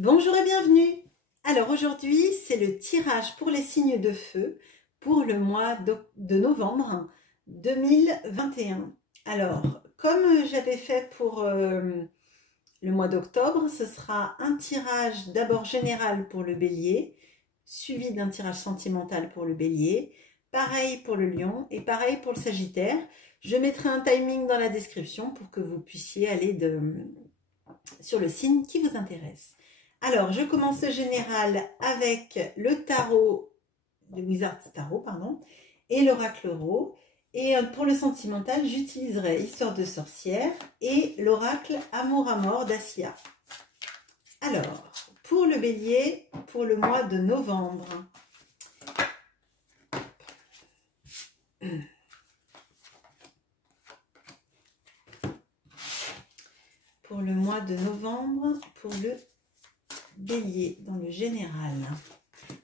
Bonjour et bienvenue. Alors aujourd'hui, c'est le tirage pour les signes de feu pour le mois de novembre 2021. Alors, comme j'avais fait pour le mois d'octobre, ce sera un tirage d'abord général pour le bélier, suivi d'un tirage sentimental pour le bélier, pareil pour le lion et pareil pour le sagittaire. Je mettrai un timing dans la description pour que vous puissiez aller sur le signe qui vous intéresse. Alors, je commence le général avec le tarot, le Wizard's Tarot, pardon, et l'oracle Tarot. Et pour le sentimental, j'utiliserai Histoire de sorcière et l'oracle Amour à mort d'Assia. Alors, pour le bélier, pour le mois de novembre. Pour le mois de novembre, pour le bélier, dans le général.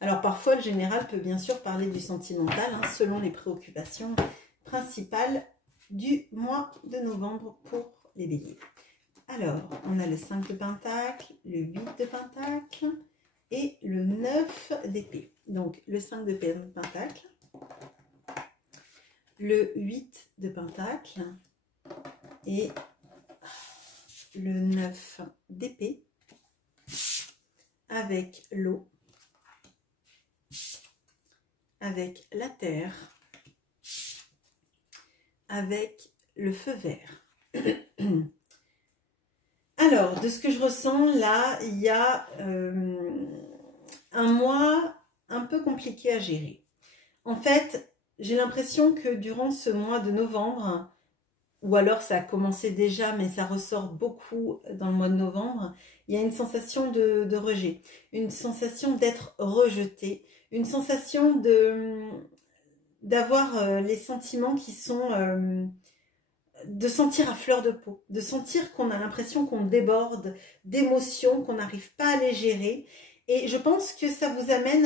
Alors parfois le général peut bien sûr parler du sentimental, selon les préoccupations principales du mois de novembre pour les béliers. Alors, on a le 5 de pentacle, le 8 de pentacle et le 9 d'épée. Donc le 5 de pentacle, le 8 de pentacle et le 9 d'épée, avec l'eau, avec la terre, avec le feu vert. Alors, de ce que je ressens, là, il y a un mois un peu compliqué à gérer. En fait, j'ai l'impression que durant ce mois de novembre, ou alors ça a commencé déjà, mais ça ressort beaucoup dans le mois de novembre, il y a une sensation de rejet, une sensation d'être rejeté, une sensation d'avoir les sentiments qui sont... de sentir à fleur de peau, de sentir qu'on a l'impression qu'on déborde d'émotions, qu'on n'arrive pas à les gérer. Et je pense que ça vous amène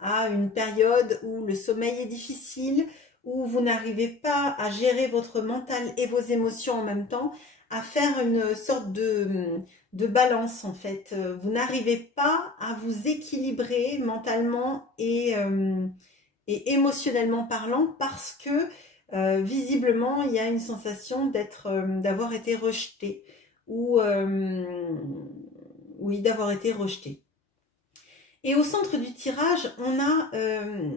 à une période où le sommeil est difficile, où vous n'arrivez pas à gérer votre mental et vos émotions en même temps, à faire une sorte de balance en fait. Vous n'arrivez pas à vous équilibrer mentalement et émotionnellement parlant parce que visiblement il y a une sensation d'avoir été rejeté ou oui, d'avoir été rejeté. Et au centre du tirage, on a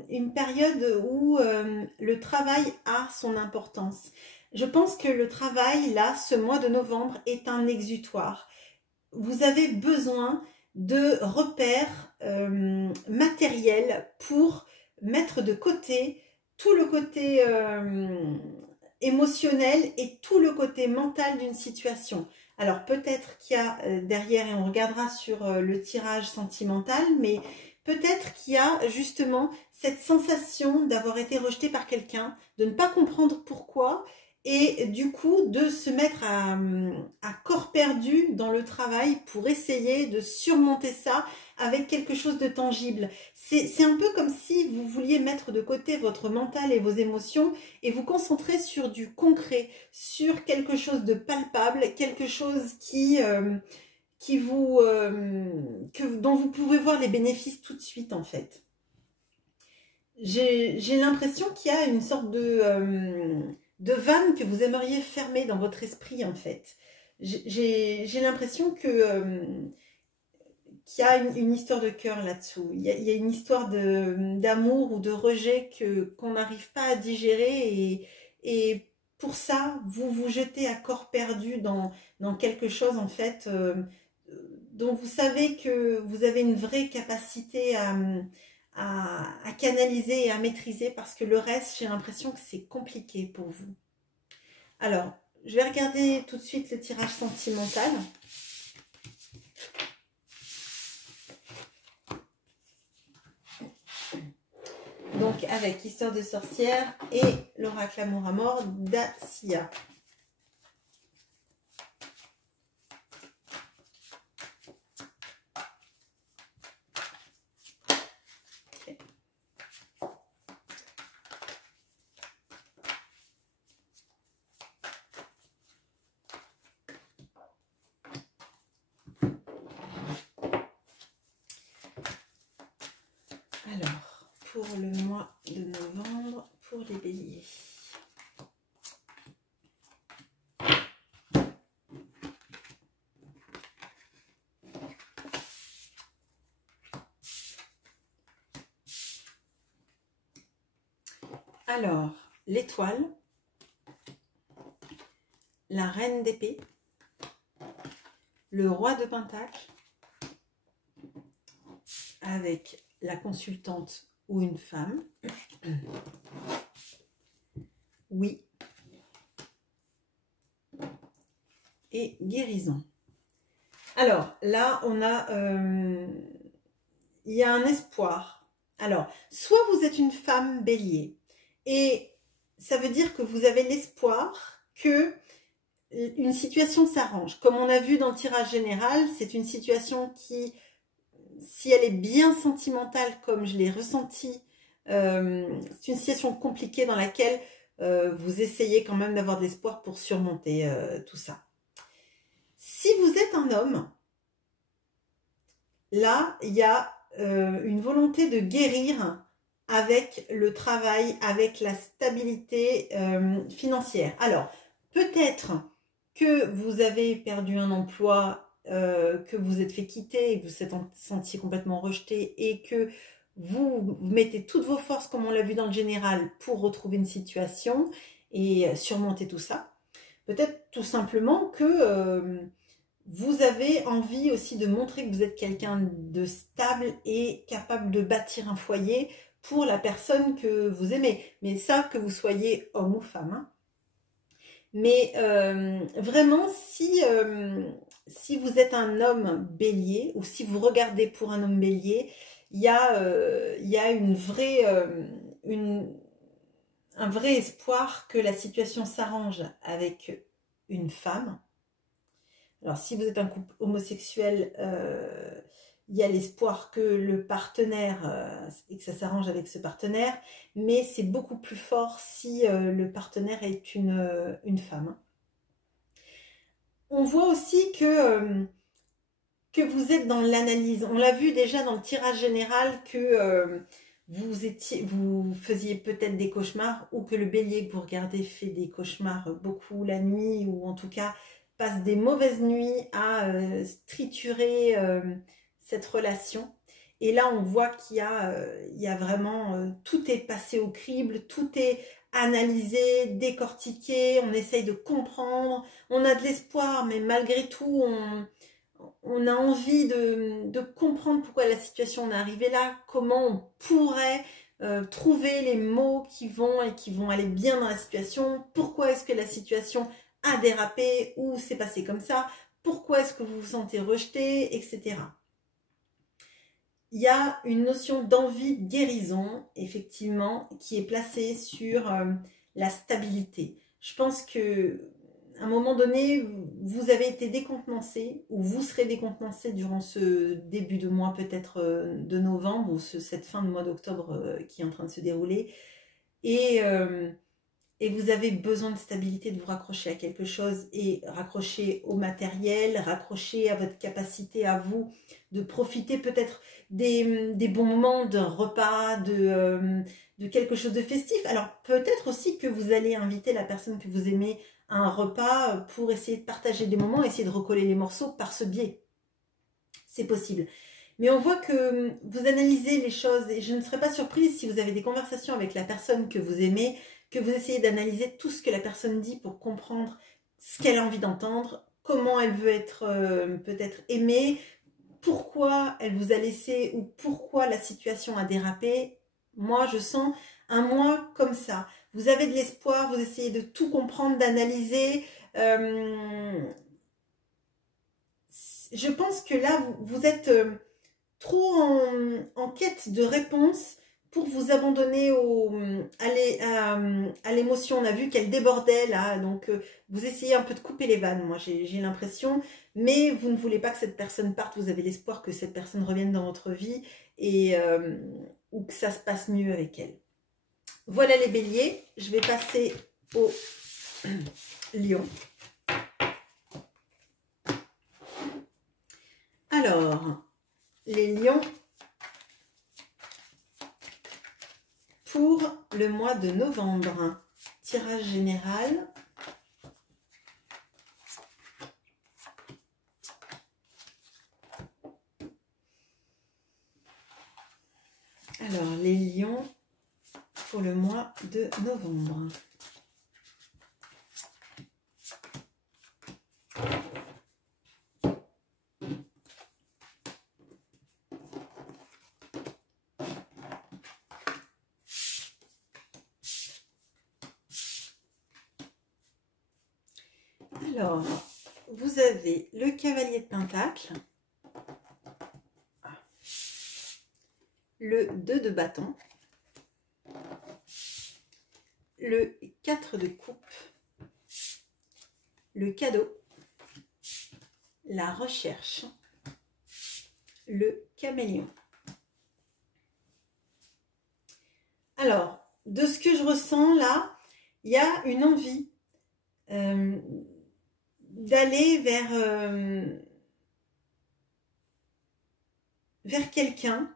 une période où le travail a son importance. Je pense que le travail, là, ce mois de novembre, est un exutoire. Vous avez besoin de repères matériels pour mettre de côté tout le côté émotionnel et tout le côté mental d'une situation. Alors peut-être qu'il y a derrière, et on regardera sur le tirage sentimental, mais peut-être qu'il y a justement cette sensation d'avoir été rejeté par quelqu'un, de ne pas comprendre pourquoi, et du coup de se mettre à corps perdu dans le travail pour essayer de surmonter ça avec quelque chose de tangible. C'est un peu comme si vous vouliez mettre de côté votre mental et vos émotions et vous concentrer sur du concret, sur quelque chose de palpable, quelque chose dont vous pouvez voir les bénéfices tout de suite en fait. J'ai l'impression qu'il y a une sorte de vanne que vous aimeriez fermer dans votre esprit en fait. J'ai l'impression qu'il y a une histoire de cœur là-dessous. Il y a une histoire d'amour ou de rejet qu'on n'arrive pas à digérer et pour ça, vous vous jetez à corps perdu dans quelque chose en fait dont vous savez que vous avez une vraie capacité à canaliser et à maîtriser parce que le reste, j'ai l'impression que c'est compliqué pour vous. Alors, je vais regarder tout de suite le tirage sentimental. Donc avec Histoire de sorcière et l'oracle Amour à mort d'Assia. pour le mois de novembre pour les béliers. Alors, l'étoile, la reine d'épée, le roi de pentacle, avec la consultante ou une femme. Oui. Et guérison. Alors, là, on a... il y a un espoir. Alors, soit vous êtes une femme bélier, et ça veut dire que vous avez l'espoir que une situation s'arrange. Comme on a vu dans le tirage général, c'est une situation qui, si elle est bien sentimentale, comme je l'ai ressenti, c'est une situation compliquée dans laquelle vous essayez quand même d'avoir de l'espoir pour surmonter tout ça. Si vous êtes un homme, là, il y a une volonté de guérir avec le travail, avec la stabilité financière. Alors, peut-être que vous avez perdu un emploi, que vous êtes fait quitter et que vous vous êtes senti complètement rejeté et que vous mettez toutes vos forces, comme on l'a vu dans le général, pour retrouver une situation et surmonter tout ça. Peut-être tout simplement que vous avez envie aussi de montrer que vous êtes quelqu'un de stable et capable de bâtir un foyer pour la personne que vous aimez. Mais ça, que vous soyez homme ou femme. Hein. Mais vraiment, si vous êtes un homme bélier ou si vous regardez pour un homme bélier, il y a un vrai espoir que la situation s'arrange avec une femme. Alors, si vous êtes un couple homosexuel, il y a l'espoir que le partenaire, et que ça s'arrange avec ce partenaire, mais c'est beaucoup plus fort si le partenaire est une femme. On voit aussi que vous êtes dans l'analyse. On l'a vu déjà dans le tirage général que vous faisiez peut-être des cauchemars ou que le bélier que vous regardez fait des cauchemars beaucoup la nuit ou en tout cas passe des mauvaises nuits à triturer cette relation. Et là, on voit qu'il y a vraiment... tout est passé au crible, tout est analysé, décortiqué, on essaye de comprendre, on a de l'espoir, mais malgré tout, on a envie de comprendre pourquoi la situation en est arrivée là, comment on pourrait trouver les mots qui vont aller bien dans la situation, pourquoi est-ce que la situation a dérapé ou c'est passé comme ça, pourquoi est-ce que vous vous sentez rejeté, etc. Il y a une notion d'envie de guérison, effectivement, qui est placée sur la stabilité. Je pense que à un moment donné, vous avez été décontenancé ou vous serez décontenancé durant ce début de mois peut-être de novembre ou cette fin de mois d'octobre qui est en train de se dérouler. Et vous avez besoin de stabilité, de vous raccrocher à quelque chose et raccrocher au matériel, raccrocher à votre capacité à vous de profiter peut-être des bons moments, d'un repas, de quelque chose de festif. Alors peut-être aussi que vous allez inviter la personne que vous aimez à un repas pour essayer de partager des moments, essayer de recoller les morceaux par ce biais. C'est possible. Mais on voit que vous analysez les choses et je ne serais pas surprise si vous avez des conversations avec la personne que vous aimez, que vous essayez d'analyser tout ce que la personne dit pour comprendre ce qu'elle a envie d'entendre, comment elle veut être peut-être aimée, pourquoi elle vous a laissé ou pourquoi la situation a dérapé. Moi, je sens un mois comme ça. Vous avez de l'espoir, vous essayez de tout comprendre, d'analyser. Je pense que là, vous êtes trop en quête de réponses pour vous abandonner à l'émotion. On a vu qu'elle débordait là, donc vous essayez un peu de couper les vannes, moi j'ai l'impression, mais vous ne voulez pas que cette personne parte, vous avez l'espoir que cette personne revienne dans votre vie et ou que ça se passe mieux avec elle. Voilà les béliers, je vais passer au lion. Alors, les lions, pour le mois de novembre. Tirage général. Alors, les lions pour le mois de novembre. Alors, vous avez le cavalier de Pentacle, le 2 de bâton, le 4 de coupe, le cadeau, la recherche, le caméléon. Alors, de ce que je ressens là, il y a une envie d'aller vers quelqu'un,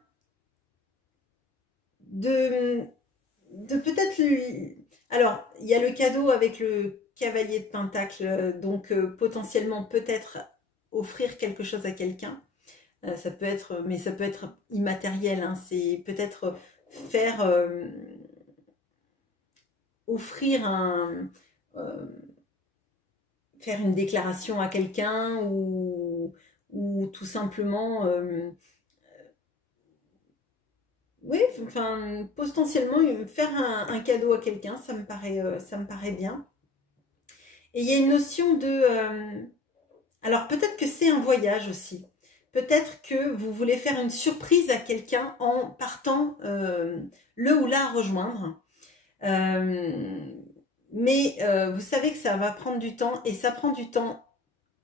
de peut-être lui... Alors, il y a le cadeau avec le cavalier de Pentacle, donc potentiellement peut-être offrir quelque chose à quelqu'un. Ça peut être, mais ça peut être immatériel, hein, c'est peut-être faire offrir faire une déclaration à quelqu'un ou tout simplement oui, enfin potentiellement faire un cadeau à quelqu'un, ça me paraît bien. Et il y a une notion de alors peut-être que c'est un voyage aussi. Peut-être que vous voulez faire une surprise à quelqu'un en partant le ou la rejoindre. Mais vous savez que ça va prendre du temps et ça prend du temps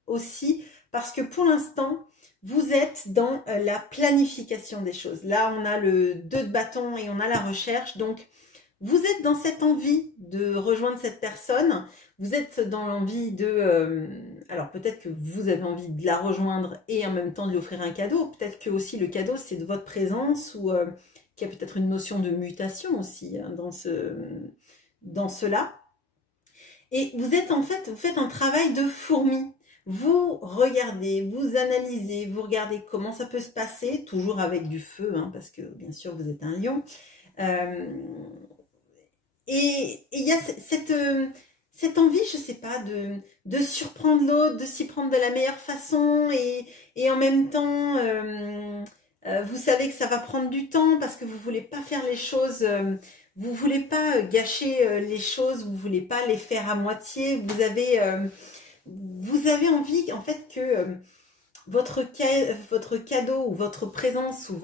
aussi parce que pour l'instant, vous êtes dans la planification des choses. Là, on a le 2 de bâton et on a la recherche. Donc, vous êtes dans cette envie de rejoindre cette personne. Vous êtes dans l'envie de... alors, peut-être que vous avez envie de la rejoindre et en même temps de lui offrir un cadeau. Peut-être que aussi le cadeau, c'est de votre présence ou qu'il y a peut-être une notion de mutation aussi hein, dans cela. Et vous êtes en fait, vous faites un travail de fourmi. Vous regardez, vous analysez, vous regardez comment ça peut se passer, toujours avec du feu, hein, parce que bien sûr vous êtes un lion. Et il y a cette envie, je sais pas, de surprendre l'autre, de s'y prendre de la meilleure façon et en même temps, vous savez que ça va prendre du temps parce que vous voulez pas faire les choses, vous voulez pas gâcher les choses, vous voulez pas les faire à moitié, vous avez envie en fait que votre cadeau ou votre présence ou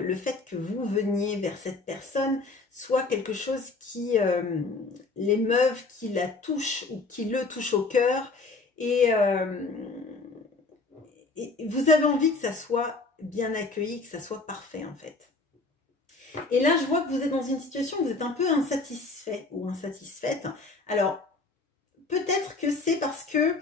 le fait que vous veniez vers cette personne soit quelque chose qui l'émeuve, qui la touche ou qui le touche au cœur et vous avez envie que ça soit bien accueilli, que ça soit parfait en fait. Et là, je vois que vous êtes dans une situation où vous êtes un peu insatisfait ou insatisfaite. Alors, peut-être que c'est parce que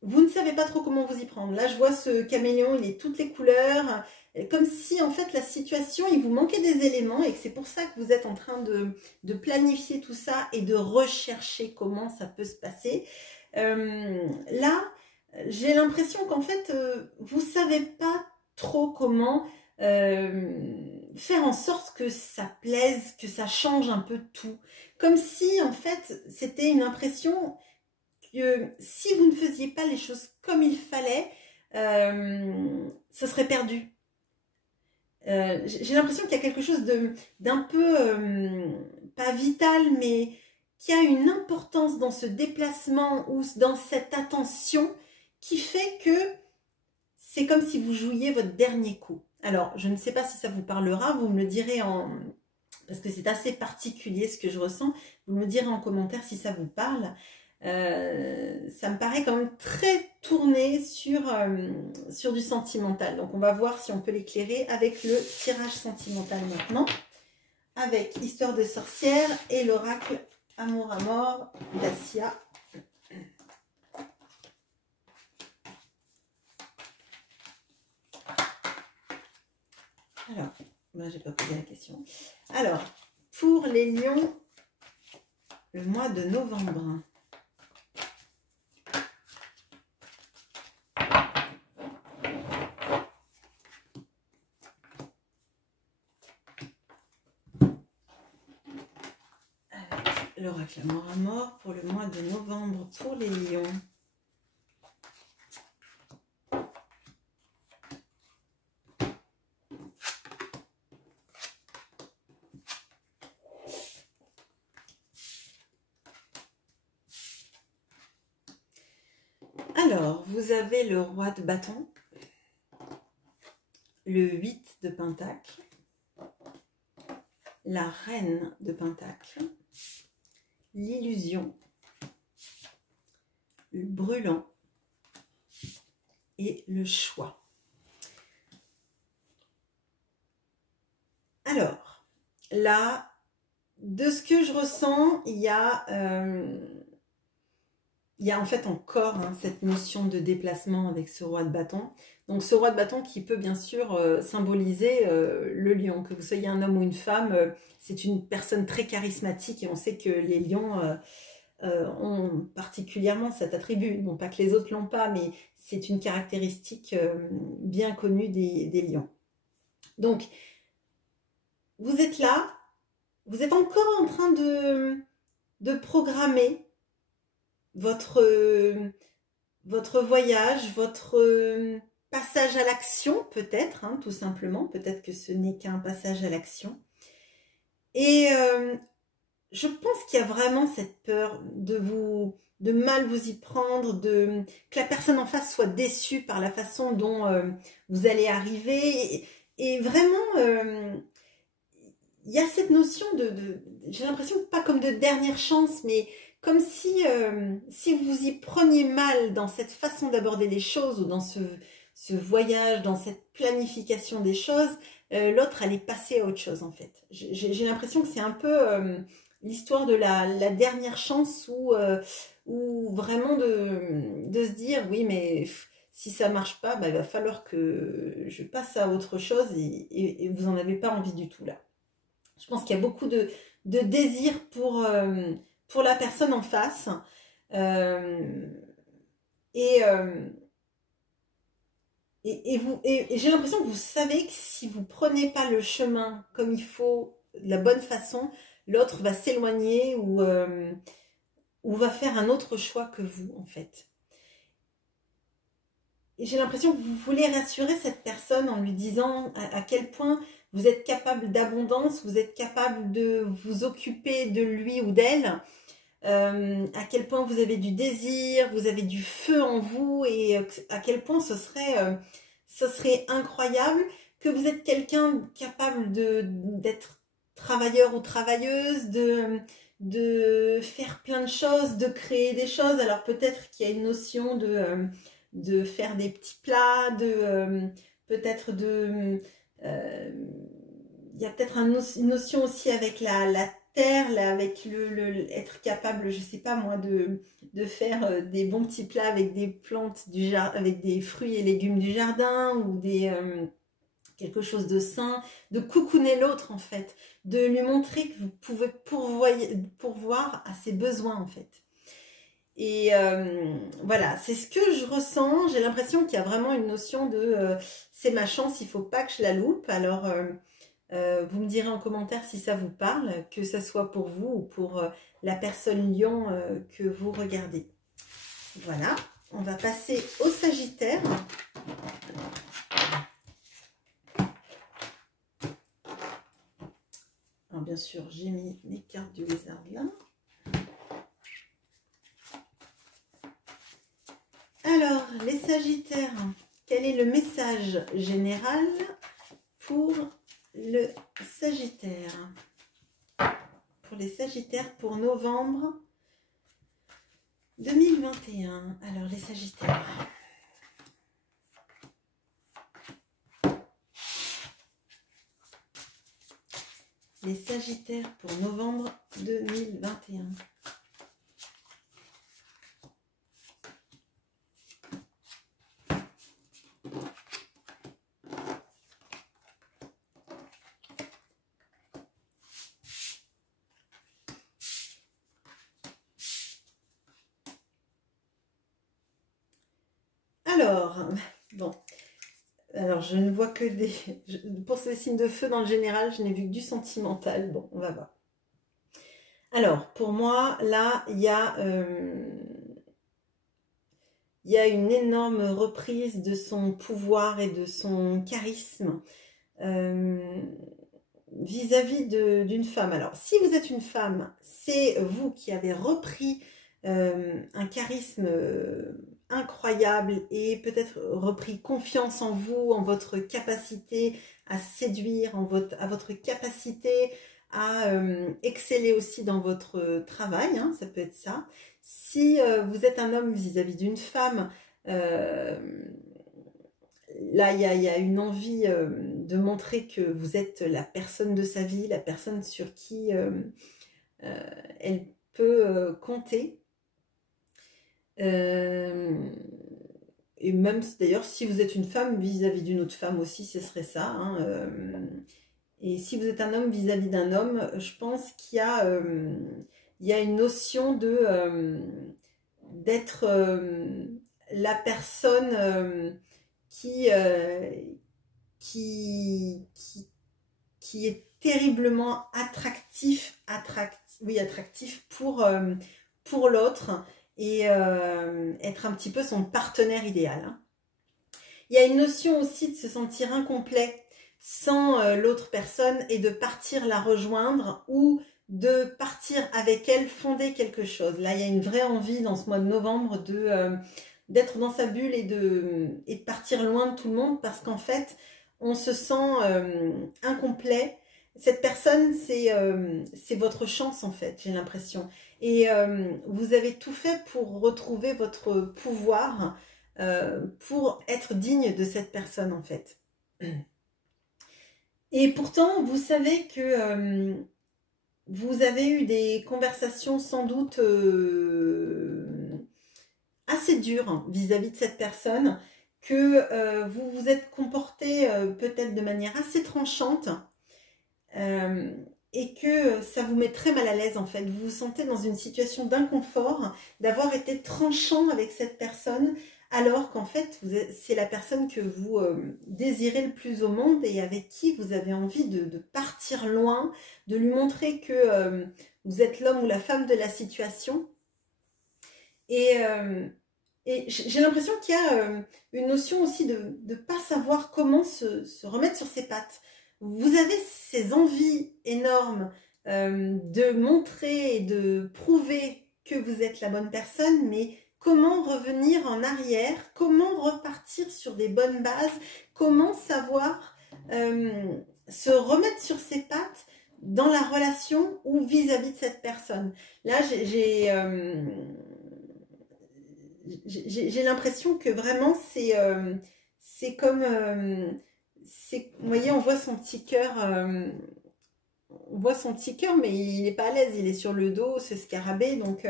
vous ne savez pas trop comment vous y prendre. Là, je vois ce caméléon, il est toutes les couleurs, comme si en fait la situation, il vous manquait des éléments et que c'est pour ça que vous êtes en train de planifier tout ça et de rechercher comment ça peut se passer. Là, j'ai l'impression qu'en fait, vous ne savez pas trop comment faire en sorte que ça plaise, que ça change un peu tout. Comme si en fait, c'était une impression que si vous ne faisiez pas les choses comme il fallait, ce serait perdu. J'ai l'impression qu'il y a quelque chose d'un peu, pas vital, mais qui a une importance dans ce déplacement ou dans cette attention qui fait que c'est comme si vous jouiez votre dernier coup. Alors, je ne sais pas si ça vous parlera, vous me le direz parce que c'est assez particulier ce que je ressens, vous me direz en commentaire si ça vous parle. Ça me paraît quand même très tourné sur du sentimental. Donc on va voir si on peut l'éclairer avec le tirage sentimental maintenant. Avec Histoire de sorcière et l'oracle Amour à mort d'Assia. Alors, ben, j'ai pas posé la question. Alors, pour les lions, le mois de novembre. L'oracle Amour à mort pour le mois de novembre pour les lions. Alors, vous avez le roi de bâton, le 8 de pentacle, la reine de pentacle, l'illusion, le brûlant et le choix. Alors, là, de ce que je ressens, il y a en fait encore cette notion de déplacement avec ce roi de bâton. Donc ce roi de bâton qui peut bien sûr symboliser le lion. Que vous soyez un homme ou une femme, c'est une personne très charismatique et on sait que les lions ont particulièrement cet attribut. Non pas que les autres l'ont pas, mais c'est une caractéristique bien connue des lions. Donc vous êtes là, vous êtes encore en train de programmer votre voyage, votre passage à l'action peut-être, tout simplement. Peut-être que ce n'est qu'un passage à l'action. Et je pense qu'il y a vraiment cette peur de mal vous y prendre, que la personne en face soit déçue par la façon dont vous allez arriver. Et vraiment, il y a cette notion j'ai l'impression pas comme de dernière chance, mais comme si vous y preniez mal dans cette façon d'aborder les choses ou dans ce voyage, dans cette planification des choses, l'autre allait passer à autre chose en fait. J'ai l'impression que c'est un peu l'histoire de la dernière chance ou vraiment de se dire oui mais si ça marche pas, il va falloir que je passe à autre chose et vous n'en avez pas envie du tout là. Je pense qu'il y a beaucoup de désir pour la personne en face. Et j'ai l'impression que vous savez que si vous ne prenez pas le chemin comme il faut, de la bonne façon, l'autre va s'éloigner ou va faire un autre choix que vous, en fait. Et j'ai l'impression que vous voulez rassurer cette personne en lui disant à quel point vous êtes capable d'abondance, vous êtes capable de vous occuper de lui ou d'elle, à quel point vous avez du désir, vous avez du feu en vous et à quel point ce serait incroyable, que vous êtes quelqu'un capable d'être travailleur ou travailleuse, de faire plein de choses, de créer des choses. Alors peut-être qu'il y a une notion de faire des petits plats, peut-être il y a peut-être une notion aussi avec la terre, là, avec être capable, je sais pas moi, de faire des bons petits plats avec des plantes du jardin, avec des fruits et légumes du jardin ou quelque chose de sain, de coucouner l'autre en fait, de lui montrer que vous pouvez pourvoir à ses besoins en fait. Et voilà, c'est ce que je ressens. J'ai l'impression qu'il y a vraiment une notion de c'est ma chance, il ne faut pas que je la loupe. Alors, vous me direz en commentaire si ça vous parle, que ce soit pour vous ou pour la personne lion que vous regardez. Voilà, on va passer au Sagittaire. Alors, bien sûr, j'ai mis les cartes du lézard là. Alors, les Sagittaires, quel est le message général pour le Sagittaire? Pour les Sagittaires pour novembre 2021. Alors, les Sagittaires. Les Sagittaires pour novembre 2021. Alors, bon, alors je ne vois que des... Pour ces signes de feu, dans le général, je n'ai vu que du sentimental. Bon, on va voir. Alors, pour moi, là, il y a une énorme reprise de son pouvoir et de son charisme vis-à-vis d'une femme. Alors, si vous êtes une femme, c'est vous qui avez repris un charisme incroyable et peut-être repris confiance en vous, en votre capacité à séduire, à votre capacité à exceller aussi dans votre travail, hein, ça peut être ça. Si vous êtes un homme vis-à-vis d'une femme, là, il y a une envie de montrer que vous êtes la personne de sa vie, la personne sur qui elle peut compter. Et même d'ailleurs, si vous êtes une femme vis-à-vis d'une autre femme aussi, ce serait ça. Hein, et si vous êtes un homme vis-à-vis d'un homme, je pense qu'il y a une notion d'être la personne qui est terriblement attractif pour l'autre et être un petit peu son partenaire idéal. Hein. Il y a une notion aussi de se sentir incomplet sans l'autre personne et de partir la rejoindre ou de partir avec elle fonder quelque chose. Là, il y a une vraie envie dans ce mois de novembre d'être dans sa bulle et de partir loin de tout le monde parce qu'en fait, on se sent incomplet. Cette personne, c'est votre chance en fait, j'ai l'impression. Et vous avez tout fait pour retrouver votre pouvoir, pour être digne de cette personne en fait. Et pourtant, vous savez que vous avez eu des conversations sans doute assez dures vis-à-vis de cette personne, que vous vous êtes comporté peut-être de manière assez tranchante et que ça vous met très mal à l'aise en fait. Vous vous sentez dans une situation d'inconfort d'avoir été tranchant avec cette personne alors qu'en fait c'est la personne que vous désirez le plus au monde et avec qui vous avez envie de partir loin, de lui montrer que vous êtes l'homme ou la femme de la situation. Et j'ai l'impression qu'il y a une notion aussi de ne pas savoir comment se remettre sur ses pattes. Vous avez ces envies énormes de montrer et de prouver que vous êtes la bonne personne, mais comment revenir en arrière, comment repartir sur des bonnes bases, comment savoir se remettre sur ses pattes dans la relation ou vis-à-vis de cette personne. Là, j'ai l'impression que vraiment c'est comme vous voyez, on voit son petit cœur mais il n'est pas à l'aise, il est sur le dos, ce scarabée, donc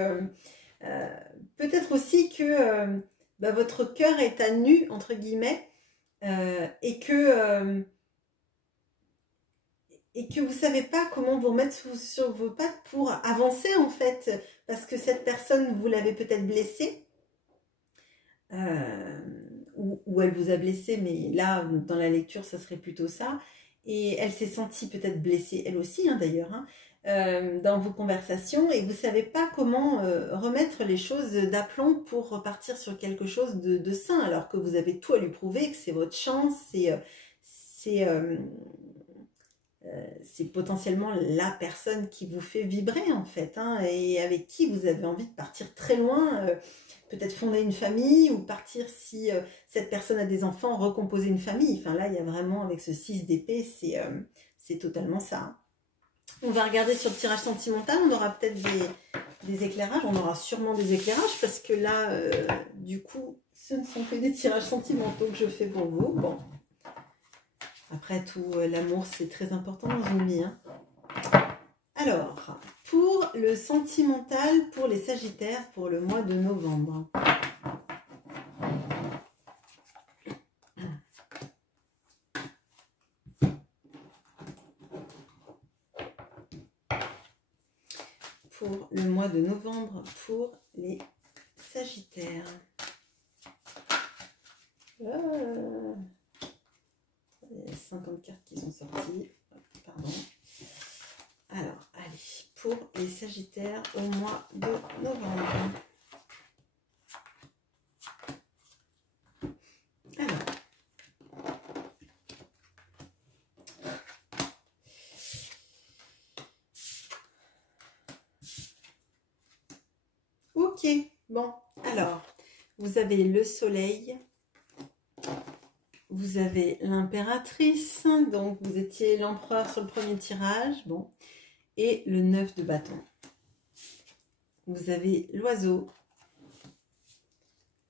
peut-être aussi que votre cœur est à nu entre guillemets et que vous savez pas comment vous remettre sur vos pattes pour avancer en fait, parce que cette personne, vous l'avez peut-être blessée. Ou elle vous a blessé, mais là, dans la lecture, ça serait plutôt ça. Et elle s'est sentie peut-être blessée, elle aussi, hein, d'ailleurs, hein, dans vos conversations, et vous ne savez pas comment remettre les choses d'aplomb pour repartir sur quelque chose de sain, alors que vous avez tout à lui prouver, que c'est votre chance, c'est potentiellement la personne qui vous fait vibrer, en fait, hein, et avec qui vous avez envie de partir très loin, peut-être fonder une famille ou partir si cette personne a des enfants, recomposer une famille. Enfin là, il y a vraiment, avec ce 6 d'épée, c'est totalement ça. On va regarder sur le tirage sentimental, on aura peut-être des éclairages, on aura sûrement des éclairages parce que là, du coup, ce ne sont que des tirages sentimentaux que je fais pour vous. Bon, après tout, l'amour, c'est très important dans une vie, hein. Alors, pour le sentimental, pour les Sagittaires, pour le mois de novembre. Pour le mois de novembre, pour les Sagittaires. Il y a 50 cartes qui sont sorties. Pardon. Alors, allez, pour les Sagittaires au mois de novembre. Alors. Ok, bon, alors, vous avez le soleil, vous avez l'impératrice, donc vous étiez l'empereur sur le premier tirage, bon, et le 9 de bâton. Vous avez l'oiseau,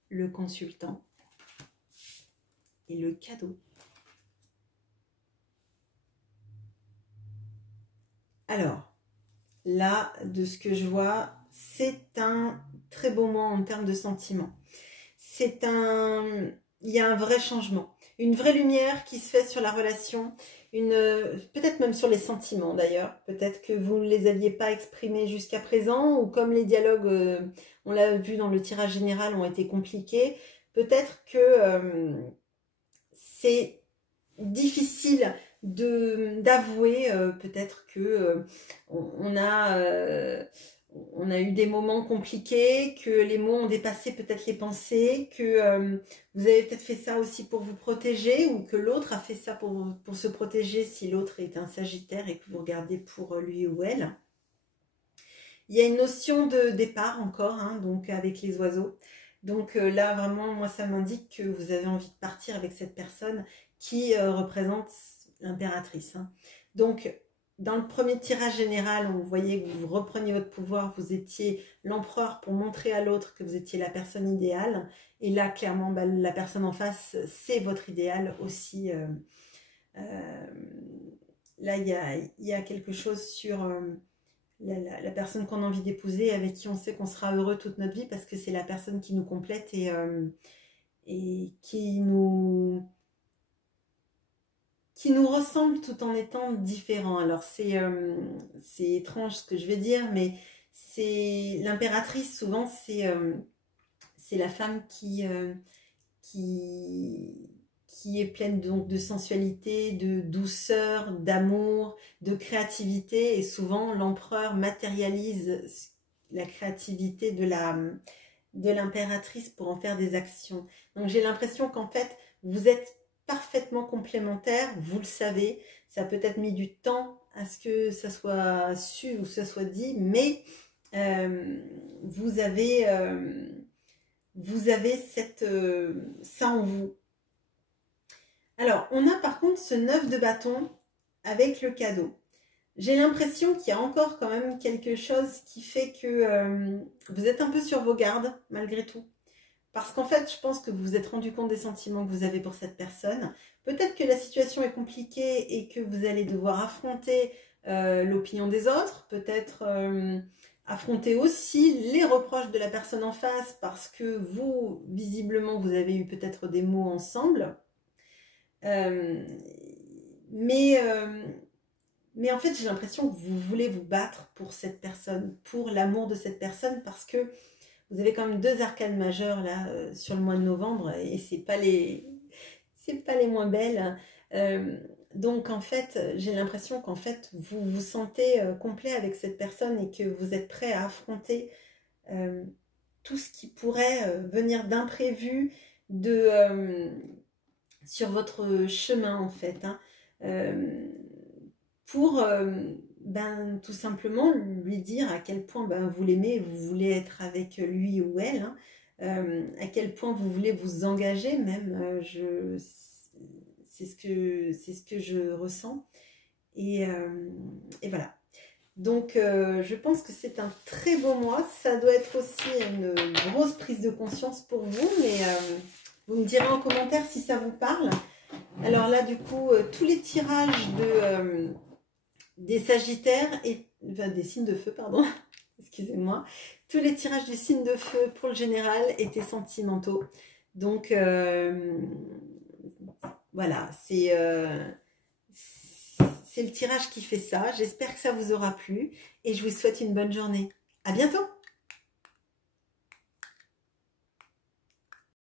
le consultant et le cadeau. Alors, là, de ce que je vois, c'est un très beau mois en termes de sentiments. Il y a un vrai changement, une vraie lumière qui se fait sur la relation, peut-être même sur les sentiments d'ailleurs. Peut-être que vous ne les aviez pas exprimés jusqu'à présent, ou comme les dialogues, on l'a vu dans le tirage général, ont été compliqués. Peut-être que c'est difficile d'avouer, peut-être que on a eu des moments compliqués, que les mots ont dépassé peut-être les pensées, que vous avez peut-être fait ça aussi pour vous protéger, ou que l'autre a fait ça pour se protéger si l'autre est un Sagittaire et que vous regardez pour lui ou elle. Il y a une notion de départ encore, hein, donc avec les oiseaux. Donc là, vraiment, moi, ça m'indique que vous avez envie de partir avec cette personne qui représente l'impératrice. Hein. Donc, dans le premier tirage général, on voyait que vous repreniez votre pouvoir, vous étiez l'empereur pour montrer à l'autre que vous étiez la personne idéale. Et là, clairement, bah, la personne en face, c'est votre idéal aussi. Là, il y a quelque chose sur la personne qu'on a envie d'épouser, avec qui on sait qu'on sera heureux toute notre vie, parce que c'est la personne qui nous complète et qui nous ressemble tout en étant différent. Alors c'est étrange ce que je vais dire, mais c'est l'impératrice, souvent c'est la femme qui est pleine donc de sensualité, de douceur, d'amour, de créativité, et souvent l'empereur matérialise la créativité de l'impératrice pour en faire des actions. Donc j'ai l'impression qu'en fait vous êtes parfaitement complémentaires, vous le savez, ça a peut-être mis du temps à ce que ça soit su ou ça soit dit, mais vous avez ça en vous. Alors, on a par contre ce 9 de bâton avec le cadeau. J'ai l'impression qu'il y a encore quand même quelque chose qui fait que vous êtes un peu sur vos gardes, malgré tout. Parce qu'en fait, je pense que vous vous êtes rendu compte des sentiments que vous avez pour cette personne. Peut-être que la situation est compliquée et que vous allez devoir affronter l'opinion des autres. Peut-être affronter aussi les reproches de la personne en face, parce que vous, visiblement, vous avez eu peut-être des mots ensemble. Mais en fait, j'ai l'impression que vous voulez vous battre pour cette personne, pour l'amour de cette personne, parce que vous avez quand même deux arcanes majeures là sur le mois de novembre, et c'est pas les moins belles. Donc en fait, j'ai l'impression qu'en fait vous vous sentez complet avec cette personne, et que vous êtes prêt à affronter tout ce qui pourrait venir d'imprévu sur votre chemin en fait, hein, pour ben, tout simplement lui dire à quel point ben, vous l'aimez, vous voulez être avec lui ou elle, hein, à quel point vous voulez vous engager même, c'est ce que je ressens, et voilà. Donc je pense que c'est un très beau mois, ça doit être aussi une grosse prise de conscience pour vous, mais vous me direz en commentaire si ça vous parle. Alors là, du coup, tous les tirages des Sagittaires, enfin des signes de feu, pardon, excusez-moi, tous les tirages du signe de feu pour le général étaient sentimentaux. Donc, voilà, c'est le tirage qui fait ça. J'espère que ça vous aura plu et je vous souhaite une bonne journée. À bientôt!